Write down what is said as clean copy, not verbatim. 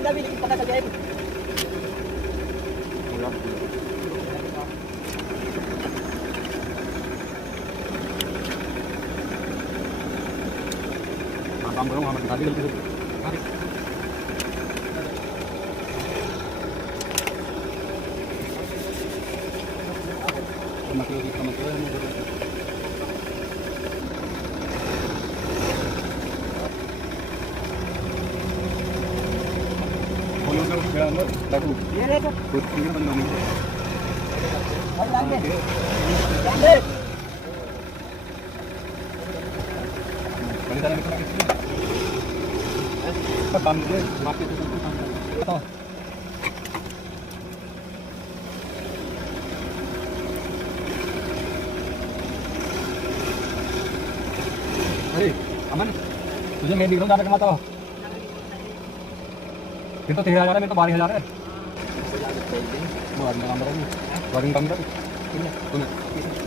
Anda भी पता चल जाएगा काम करो हम गाड़ी गलती से lagu kursinya teman aman तुझे मैं दिख रहा हूँ ज़्यादा कमाता हो ये तो 13,000 है, मेरे तो 12,000 है। वो आदमी काम करेंगे, वारिंग काम करेंगे।